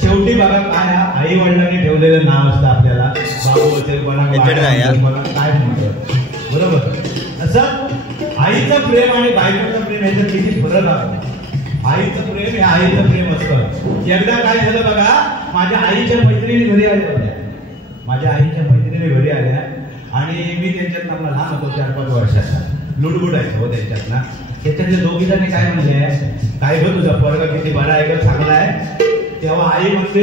शेवटी बघा काय आई वडिलांनी ठेवलेलं नाव असतं आपल्याला बाबू असेल काय म्हणतात बरोबर असं आईचं प्रेम आणि बायकोचं प्रेम याच्यात किती फरक आहे. आईचं प्रेम हे आईचं प्रेम असतं. एकदा काय झालं बघा, माझ्या आईच्या मैत्रिणी घरी आल्या होत्या. माझ्या आईच्या मैत्रिणी घरी आल्या आणि मी त्यांच्यात लहान होतो 4-5 वर्षाचा, लुडबुडायचं हो त्यांच्यात ना. त्याच्यातले दोघी जणी काय म्हणले, काय ग तुझा पोरगा किती बरा आहे का, चांगला आहे. तेव्हा आई म्हणते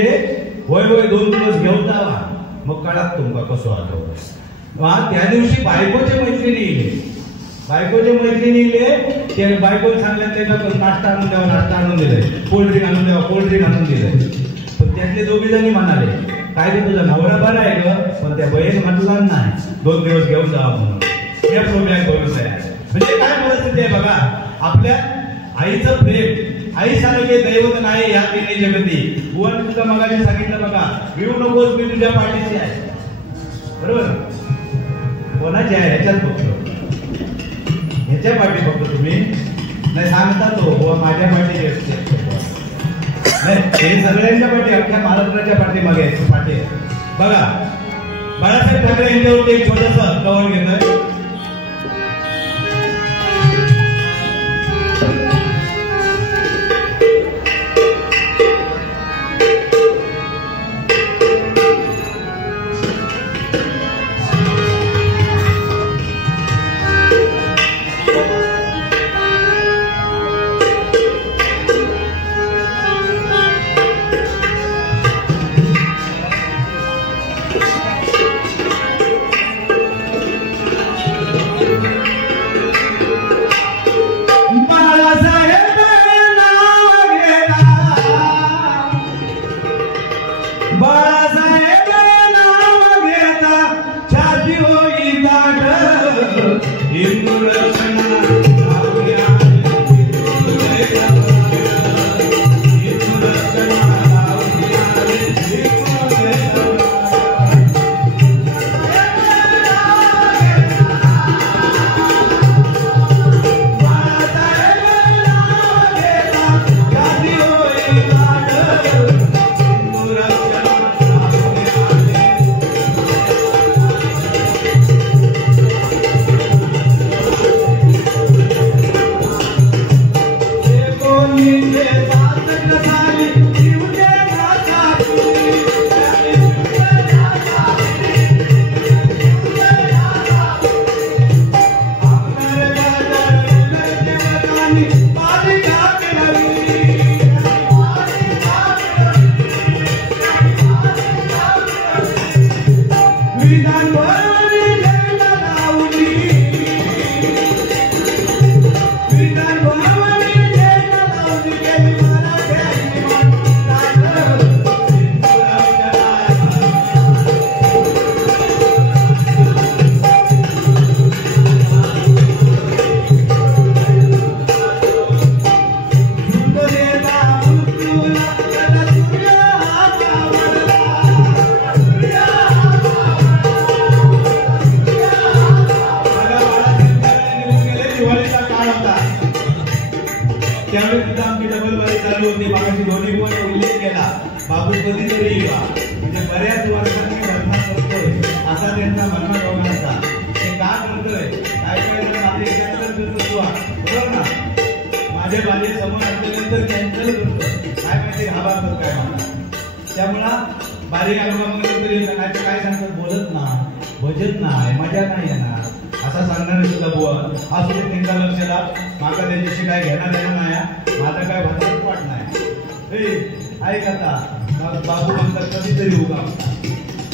होय होय 2 दिवस घेऊन जावा मग कळत तुमका कसं आलो. त्या दिवशी बायकोचे मैत्रिणी इले, बायकोचे मैत्रिणी इले. ते बायकोने सांगलं त्याचा नाश्ता आणून द्यावा, नाश्ता आणून दिले, कोल्ड्रिंक आणून द्यावा, कोल्ड्रिंक आणून दिले. पण त्यातले दोघी जणी म्हणाले काय रे तुझा नवरा बरा आहे ग, पण त्या बहीण म्हटला नाही 2 दिवस घेऊन जावा म्हणून. हे प्रोग्राम करून तयार. म्हणजे काय परिस्थिती आहे बघा, आपल्या आईचं प्रेम. आई सांगते दैवत नाही या तिने जगती. बुवान तुझं मगाशी सांगितलं बघा, भिवू नकोस मी तुझ्या पाठीशी आहे. बरोबर कोणाची आहे ह्याच्यात बघतो, ह्याच्या पाठी बघतो तुम्ही नाही सांगता तो बुवा माझ्या पाठीची असते नाही, हे सगळ्यांच्या पाठी, अख्ख्या महाराष्ट्राच्या पाठी मागे पाठी आहे. बघा बाळासाहेब ठाकरे यांच्यावरती एक छोटस कवन घेतोय. बाबू कधीतरी येवा म्हणजे बऱ्याच वर्षांनी घटना करतोय असा त्यांचा म्हणणं होण्याचा ते का करतोय काय काय माझे कॅन्सल करतो बरोबर ना माझ्या बाजे समोर असल्यानंतर कॅन्सल करतो काय माहिती घाबरतो काय म्हणा त्यामुळं बारीक अनुभवामध्ये तरी काय सांगतात बोलत ना बजत नाही मजा नाही येणार असा सांगणारे सुद्धा बुवा हा सुद्धा त्यांचा लक्षाला माका त्यांच्याशी काय घेणार देणार नाही माझा काय भांडण वाट नाही ऐक आता बाबू म्हणतात कधीतरी उगावता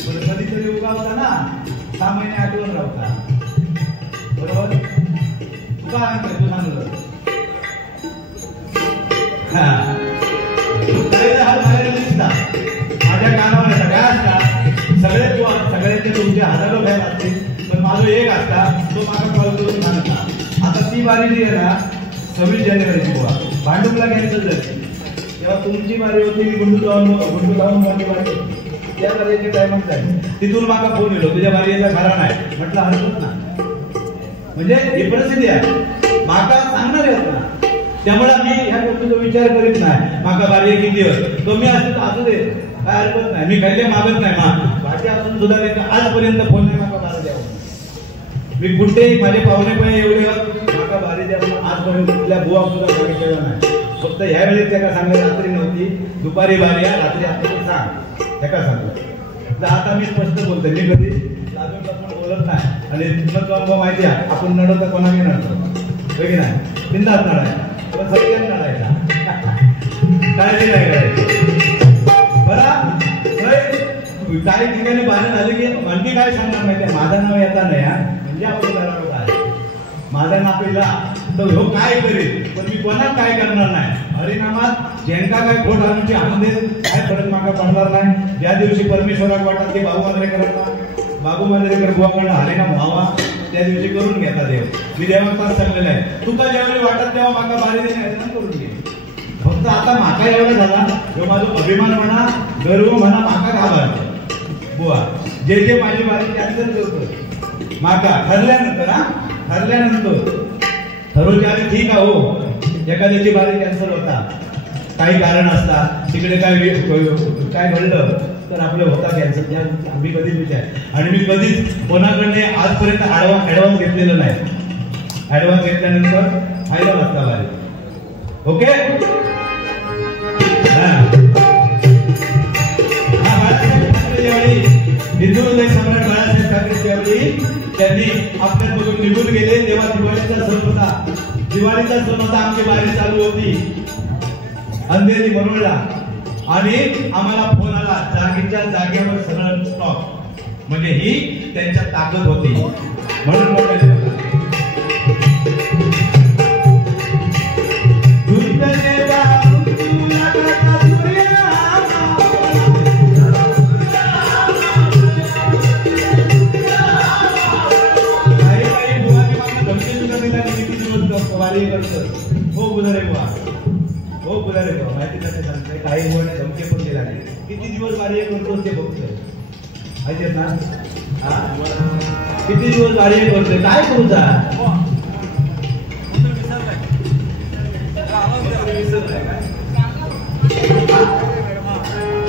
पण कधीतरी उगावता ना 6 महिने आठवण राहता बरोबर तू काय म्हणतोय तू सांगलं हा बाहेर दिसता माझ्या कानावर सगळ्या असतात सगळ्यांचे तुमचे हजारो बॅग असतील पण माझं एक असता तो माझा कॉल करून सांगता आता ती बारी जी आहे ना 26 जानेवारीची बुवा भांडुपला कॅन्सल झाली तेव्हा तुमची बारी होती मी गुंडू लावून माझी बारी त्या बारीचे टायमच आहे तिथून मागा फोन येलो तुझ्या बारीचा खरा नाही म्हटलं हरकत ना म्हणजे ही परिस्थिती आहे माका सांगणार आहेत ना त्यामुळे मी ह्या गोष्टीचा विचार करीत नाही माका बारी किती दिवस तो मी असू दे काय हरकत नाही मी काही मागत नाही भाजी असून सुद्धा आजपर्यंत फोन नाही माका बारी द्यावं मी कुठेही माझे पाहुणे पण एवढे माका बारी द्यावं आजपर्यंत कुठल्या बुवा सुद्धा सांगितलेला नाही फक्त ह्या वेळेस त्याला सांगायला रात्री नव्हती दुपारी बारी आहे रात्री आपल्याला सांग त्याला सांगलं तर आता मी स्पष्ट बोलतोय मी कधी लाजून पण बोलत नाही आणि तुमचं माहिती आहे आपण नडवता कोणाही नडतो की नाही बिंदास नडायचा पण सगळ्यांनी नडायचा काळजी नाही करायची बरं काही ठिकाणी बाहेर झाले की आणखी काय सांगणार माहिती माझं नाव येता नाही म्हणजे आपण करावं काय माझा नापेला तर हो काय करेल पण मी कोणाला काय करणार नाही हरिनामात ज्यांका काय खोट आणूची आनंद काय फरक मागा पडणार नाही ज्या दिवशी परमेश्वराक वाटत ते बाबू मांजरेकर बुवाकडनं हरिनाम व्हावा त्या दिवशी करून घेता देव मी देवांपास सांगलेलं आहे तुका ज्यावेळी वाटत तेव्हा मागा बारी देणे करून घे फक्त आता माका एवढा झाला जो माझा अभिमान म्हणा गर्व म्हणा माका घाबरतो बुवा जे माझी बारी कॅन्सल करतो माका ठरल्यानंतर ठरवून आधी ठीक आहे हो एखाद्याची बारी कॅन्सल होता काही कारण असतात तिकडे काय घडलं तर आपलं होता कॅन्सल आम्ही कधीच विचार आणि मी कधीच कोणाकडे आजपर्यंत ऍडव्हान्स घेतलेलं नाही ऍडव्हान्स घेतल्यानंतर फायदा नसता बारी ओके हिंदू हृदय सम्राट बाळासाहेब ठाकरे त्यावेळी त्यांनी आपल्या बघून निघून गेले तेव्हा दिवाळीचा सण होता आमची बारी चालू होती अंधेरी मनोळला आणि आम्हाला फोन आला जागेच्या जागेवर सरळ स्टॉप म्हणजे ही त्यांच्या ताकद होती म्हणून हो बुधारे बुवा माहिती काही मुलांना धमके पण दिला नाही. किती दिवस कार्य करतो ते बघतोय माहिती ना. किती दिवस कार्य करतोय काय करूचा.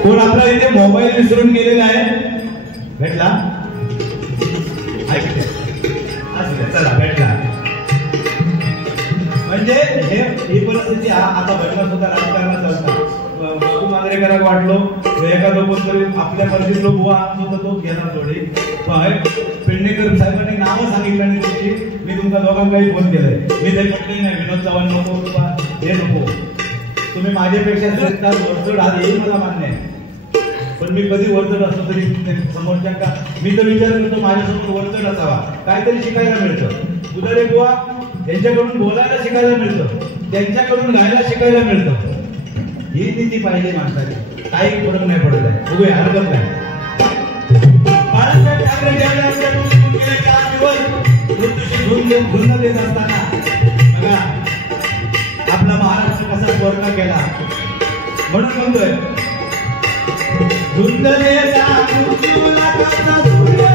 कोण आपला इथे मोबाईल विसरून गेलेला आहे भेटला चला भेटला. म्हणजे ही परिस्थिती आता भेटला सुद्धा राजकारणात चालतात. बापू मांजरेकरांना वाटलो एखादा कोणतरी आपल्या मर्जीतलो बुवा आणतो तो घेणार थोडी. पेडणेकर साहेबांनी नावं सांगितलं आणि त्याची मी तुमच्या दोघांनाही फोन केलाय. मी ते म्हटले नाही विनोद चव्हाण नको किंवा हे नको. तुम्ही माझ्यापेक्षा वरचढ आज येईल मला मान्य आहे. पण मी कधी वरचढ असतो तरी समोरच्या मी तर विचार करतो माझ्यासमोर वरचढ असावा. काहीतरी शिकायला मिळतं. उदारे बुवा यांच्याकडून बोलायला शिकायला मिळतं. त्यांच्याकडून गायला शिकायला मिळतं. ही नीती पाहिजे माणसाची. काही फरक नाही पडत आहे. बघूया हरकत नाही. बाळासाहेब ठाकरे ज्यावेळेस गेले 4 दिवस मृत्यूशी झुंज देत असताना बघा आपला महाराष्ट्र कसा स्वर्ग केला. म्हणून म्हणतोय झुंज देता मृत्यूला कसा सूर्य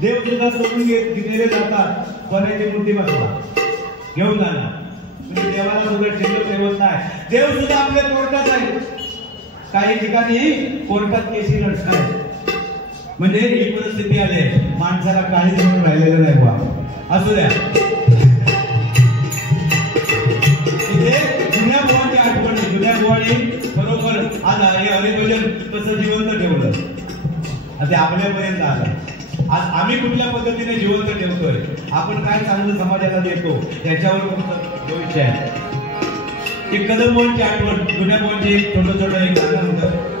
देवदूता सोडून घेतलेले जातात, सोन्याची मूर्ती बसवा घेऊन जाणार. तुम्ही देवाला सुद्धा ठेवत नाही. देव सुद्धा आपल्या कोर्टात आहे. काही ठिकाणी कोर्टात केसी लढतात. म्हणजे ही परिस्थिती आली, माणसाला काहीच म्हणून राहिलेलं नाही बा. असू द्या, इथे जुन्या बुवांची आठवण. जुन्या बुवांनी बरोबर आज हे हरिभजन कसं जिवंत ठेवलं, ते आपल्यापर्यंत आलं. आज आम्ही कुठल्या पद्धतीने जिवंत ठेवतोय, आपण काय चांगलं समाजाला देतो त्याच्यावर भविष्य आहे. एक कदम बोलची आठवण, जुन्या बोलची छोटं छोटं एक गाणं होतं.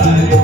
Hare